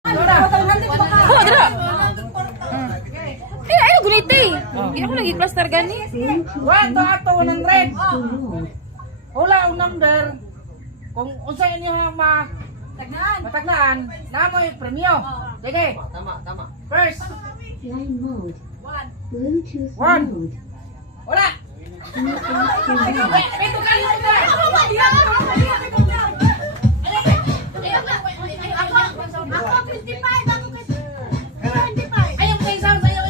Oh, dira. Ayo guliti. Hindi ako lagi plaster gani. 1 to ato 100. Wala ang number. Kung unsa inyo mataglaan, namoy premyo. Sige. Tama. First. Line mode. 1. Bluetooth One. mode. Wala. Pito kali mo. Ayaw mo kayo sounds. Ayaw.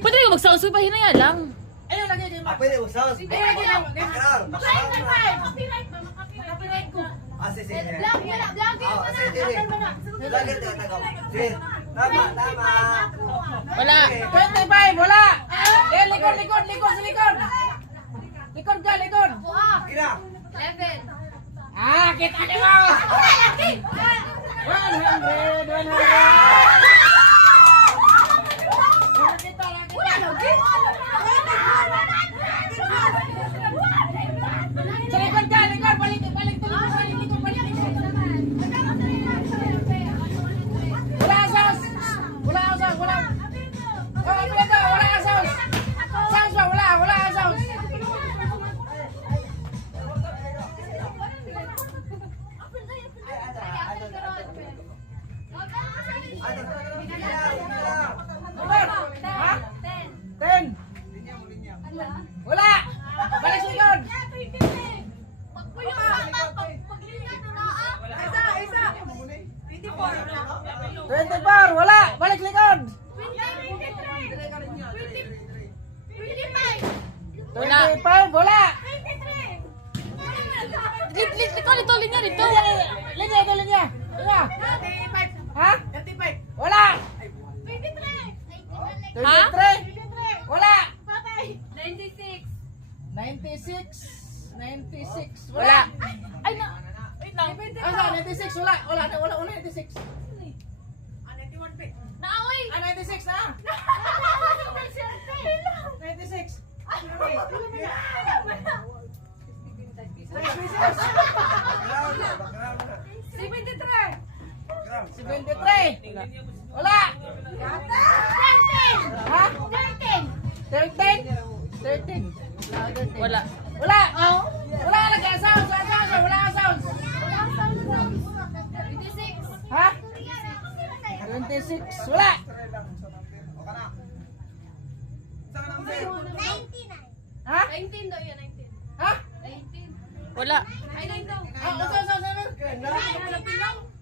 Pwede ka mag-sound pa hinaya lang. Ayaw lagi kayo. Pwede mo sound. Ayaw lagi kayo. Sige. Lagi tayo tagaw. Sige. Tama. Wala. 25, wala. Likod sa likod. Likod ka. Kira. Kita niyo mo. 100. Sa likod ka. Balik. Wala asas. Oh, wala asas. Sounds ba? Wala asas. Ha? 10. Wala. Balik sa likod. 24, wala. Balik likod. 25, wala. Ito, linya dito. Linya. Ha? Wala. 23. Wala. 96. Wala. Ay na. Asa 96 wala. Wala 96. Naoy. 96 na. 96. 73. Wala. Ha? 13. Wala. Wala. Wala lagi sounds. Wala sounds. Ha? 26. Wala. Ha? Ha? Wala.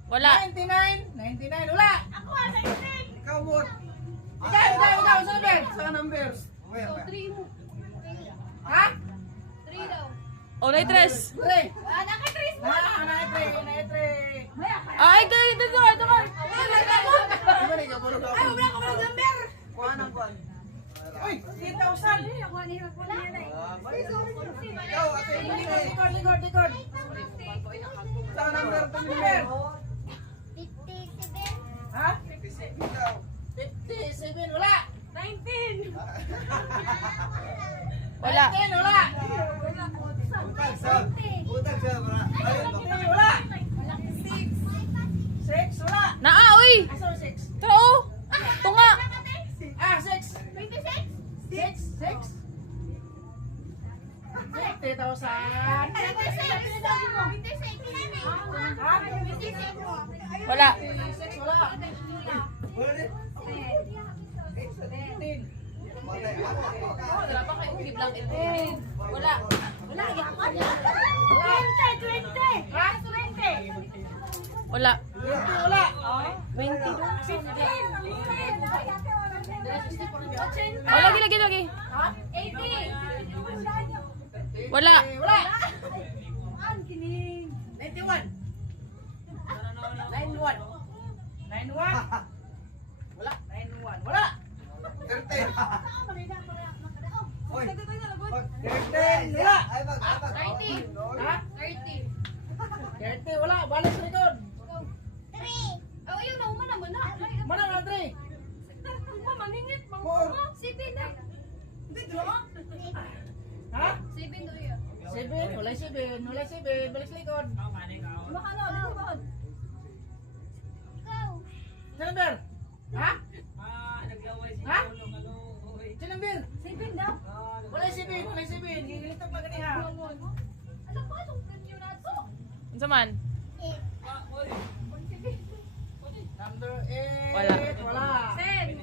Wala. 99. Wala. Ikaw mo. Ikaw. Sa number. Ha? Oh, na tres. 3. Ay, dito. Uy, 3,000. Likod. Sa number. Ha? 57. Wala. Wala. 10. Wala. Utang siya. Wala. 6. Wala. Uy. Asa 6? Tro. Tunga. 6. 50,000. Wala. 6. Wala. 15. Wala. Wala. 20. Wala. 20. Oh, lagi. Wala. Wala. 91. Wala. 91. Wala. 13. Oy. 13. Wala. Ay, bag. Ha? 30. Wala. Balik sa likod. Mana na 3? 4. Ha? 7. Wala 7. Balik sa likod. Number? Ha? Ha? Number? 7 daw. Wala 7, wala 7. Gigilitan pa ganiha. Alam ko, itong preview na ito. Unsa man? Number 8. Wala. Wala. 10.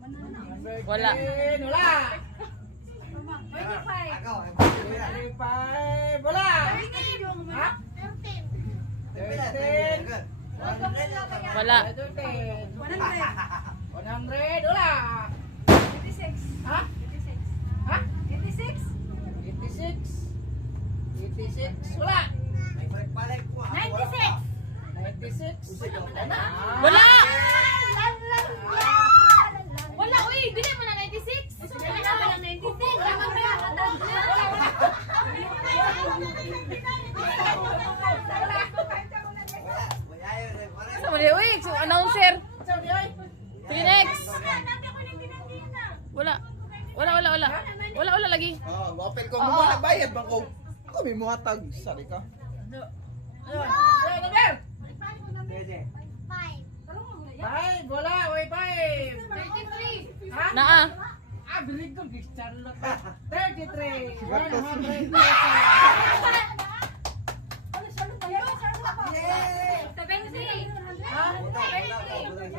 Number Wala. 10. Wala. 25. Ako, 25. Wala. Ha? 13. Wala. 13. 100. 100. Wala. 86. Ha? 86. Ha? 86. 86. 86. Wala. 96. 96. Wala! Lan, lan, Wala, uy! Dili mo na 96! Wala na lang 96. Lamang na yan. Sa mali, uy! So, announcer! Sabi ay. Sige, next! Wala. Wala. Wala lagi. Gopel ko mo nagbayad ba ko? Ako may mga tag, sari ka. Ayun. Number? Pwede. 5. Wala. Uy, 5. 33. Ha? Naa. Bilig ko, Charlotte. 33. 100. Yay! 70. Ha?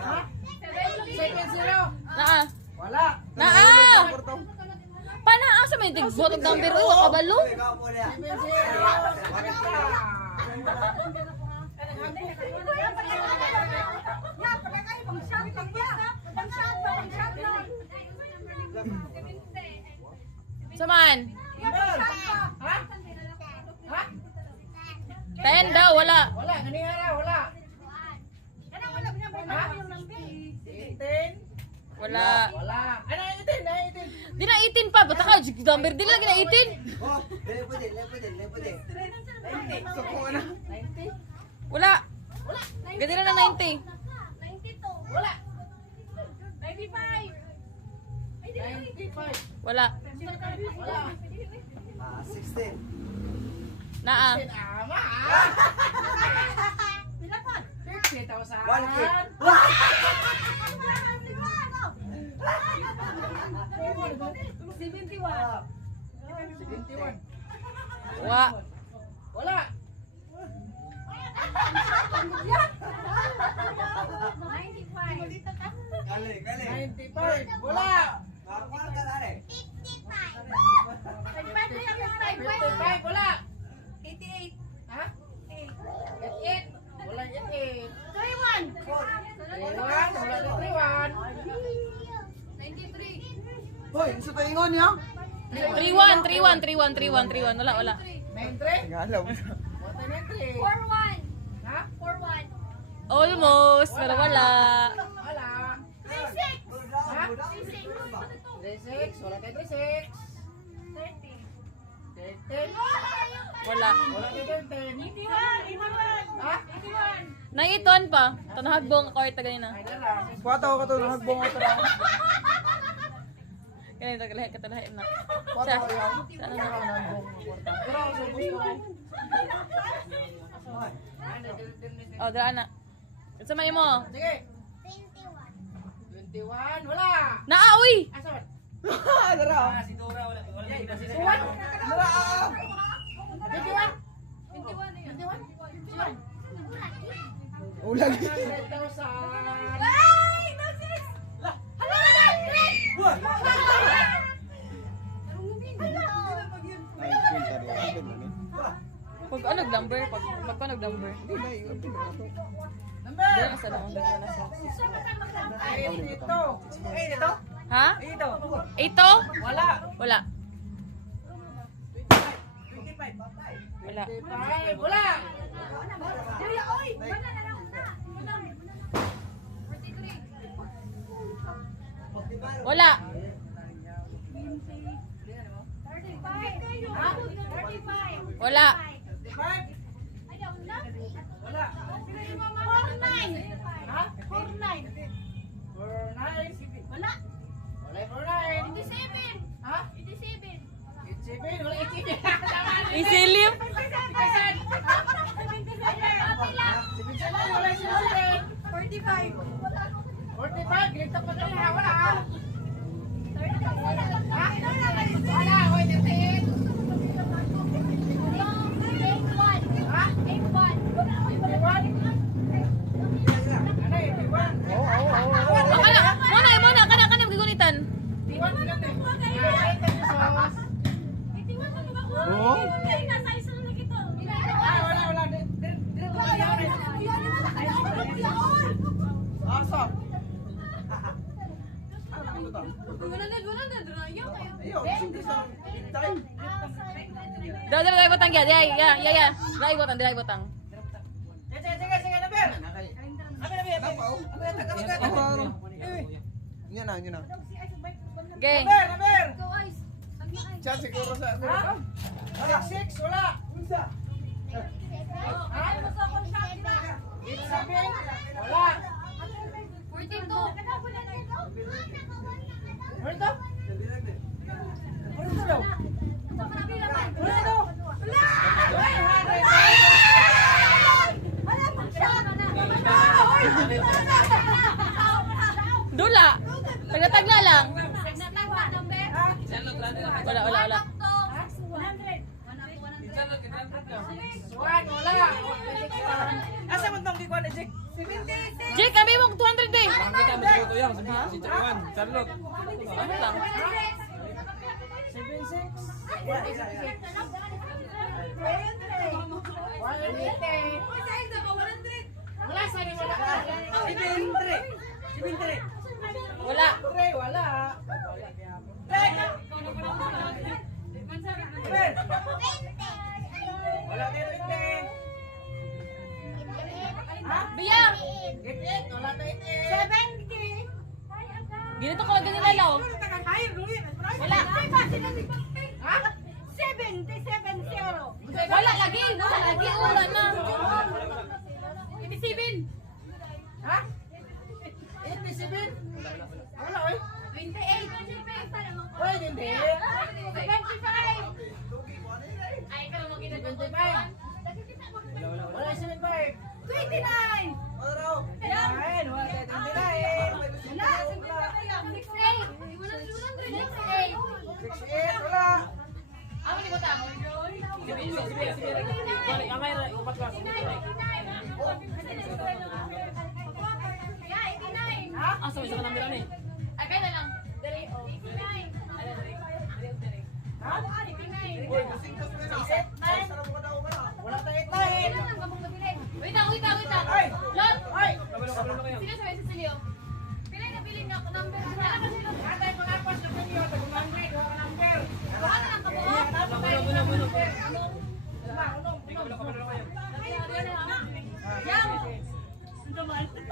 Ha? 7 0. Naa. Wala. Naa! Pana, asa may tigbotog number uy, wakabalo? Ikaw po niya. 7 Saman. Ha? Ha? 10 daw, wala. Wala. Ganiha na. Wala. Ha? 18. Wala. Wala. Ano 18? 18. Di na 18 pa, bata ka, number din lagi na 18. Oh, pwede. Suko na. 90. Wala. Gandi na ng 90. 92. Wala. 95. 95. Wala. Wala. 16. Naa. Ama. Pila pa? 50,000. 1K. 71. 71. Wa. Wala. 95. Kali. 95. Wala. Makakuha ka na rin. 55. Wala. 88. Ha? 88. Wala 88. 31. 31. Wala 31. 93. Hoy, sa taingon niya? 31. Wala. 93. Ngalaw. Wala 93. 41. Ha? 41. Almost, pero wala. Wala. 36. Ha? 36. 36. Wala 36. 30. 30. Wala. Wala 30. 81. Ha? 81. Naiton pa. Tanahagbong ako ita ganina. Ay, dala. Kuwata ko ito, nahagbong ko ito. Ganito katalahin na. Kuwata ko yan. Sana na. Pero ako sa gusto ko. Oh, daan na. Sa may mo. Sige. 21. Wala. Naa, uy! Asan? Dara. Suwan? Dara. 21? 21 21? Ulan. 100,000. Ay! Nasis! Hala! Pag anong number? Pag anong number? Number? Dala na sa lang. Dala na sa. 82. Ha? 82. Ito? Wala. Wala. Wala. 25. Wala. Julia, oy! Wala na lang na. Wala. 35. Ha? 35. Wala. 35. Ayaw na. Wala. 49. Ha? 49. 49. Wala. Wala 49. 87. Ha? 87. 87. Wala 87. Isilip. 77. 77. Wala 77. 45. 45, giligtap pa rin ha, wala ha. Wala, wait, 38. Ha? 81. 81? Ano, 81? Muna, kana gigunitan. 81 sila te. Ay, pesos. Oo. Ah, wala. Dire ko kaya. Asa? Ano to? Ayaw, hindi sa big time. Dali butang ya. Ya. Dali butang. Sige, number. Napaw. Yan na. Okay. Number. Siya siguro sa... Ha? 6, wala. Ha? 87, wala. 42. Ano ito? Ano ito daw? Ano ito? Dula. Tagla lang. Wala. Wala. Asa mo tong kikuan Jake? Jake, kami mong 200 eh. Kita mo dito yang si Charwan, Charlotte. Ano lang? 76. Wala sa ni wala. 73. Wala. Pre, wala. Wala din ite. Ha? Biyang. Git, wala na ite. Ganito ko lang nilalaw. Wala. Ha? 77-0. Wala lagi. Wala na. 87. Ha? 87? Wala oy. 28. Oy, hindi. 75. Ay, ikaw mo 75. Wala 75. 29. Ayan, wala 29. Wala. 68. 68, wala. Ako ni butang. Angay ra upat ka. Asa may sa kanang ni. Ay, kaya na lang. Ha? Wala tayong 89. Wait lang. Ay! Lot. Ay! Kabalo kayo. Sino sa message niyo? Pila na bilhin na number na. Atay mga pas na ninyo, tagumanay, duha ka number. Wala na kabuo. Buno.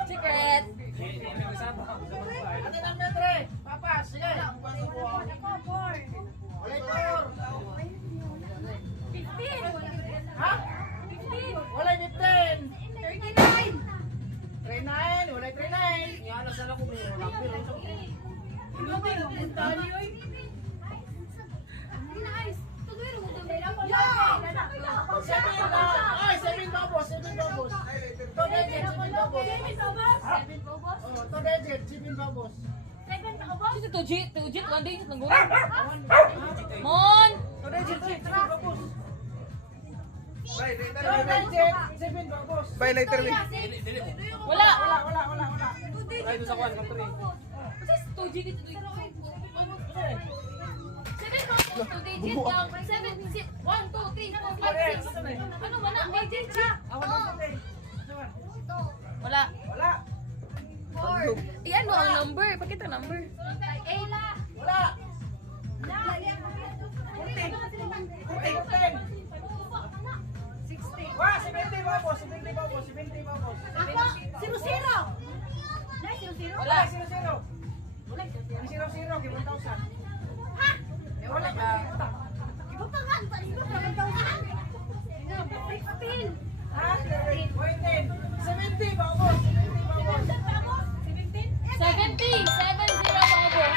Secret. Atay number 3. Papas, sige. Wala ito. 15. Ha? 15. Wala 15. 39. 39, wala 39. Yan sa na ko mo number. Ano ba yung punta niyo? Nice. Tuloy mo dumi. Seven babos. To digit, 7 babos. Oh, to digit, 7 babos. Sino to Jit? To Jit, one day ng gulo. Mon. To digit, 7 babos. Bay, To later. digit, 7 babos. Bay, later. Dili. Wala. Wala. Ay do sa kwan kapre. To Jit ito. Eh, 7 babos, 2 digit lang. 7, 1, 2, 3, 4, 5, 6. Ano wala? 8 digit. awan mo sa day. Wala. Wala. Iyan mo ang number. Pakita number. Wala. 14. Wah, 70 babos. Wala. Wala, 0. Ang 0, 1,000. Eh, wala pa. Ha? 14. 70 babos. 70. 70 babos.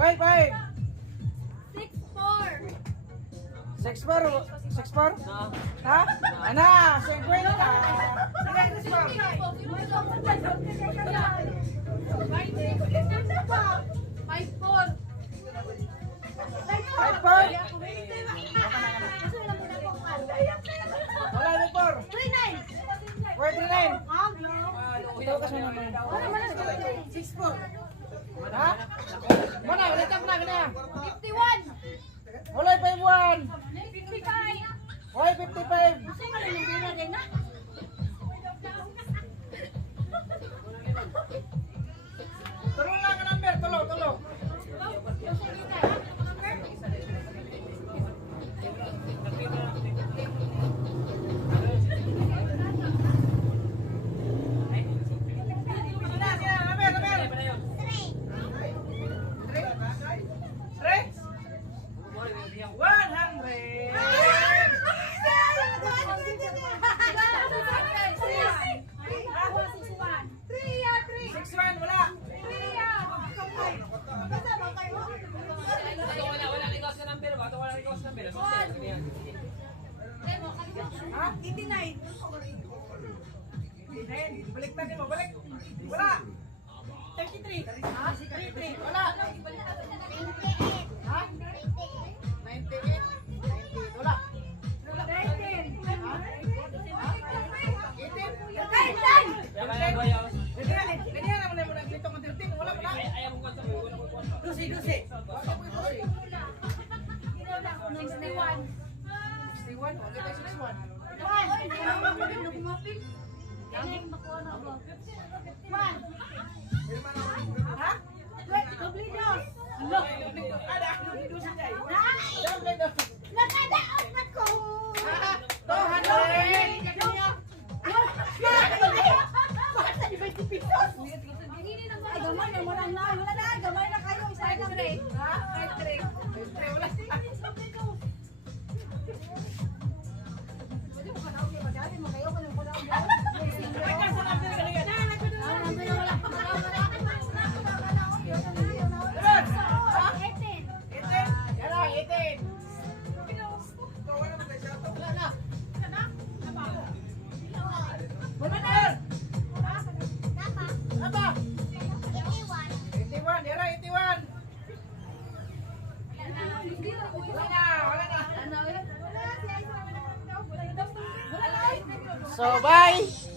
Wait, wait. 6-4. 6-4. 6-4? Na. Ha? Ana, 50. Sige, 5-4. 5-4. Wala, 4. 4-3-9. Ito kasi naman. 6-4. Ha? Mana, ulit ang plug na. 51. Wala, 5-1. 55. Wala, 55. Tulo lang ang number, tulo. Wala ikaw sa number ba? Wala ikaw sa number. Balik tadi mo, balik. Wala. 33. Ha? 33. Wala. Ha? 98. 98. Wala. 18. Ganyan naman na mo naglito ng 13. Wala pala. Ayaw mo ko sa wala ko. Dusi. 61. Okay, 61. Ha? Ada. Dusi dai. Dapat ito. 18. Wala na. Apa? 81. Dera 81. Wala na. So, bye.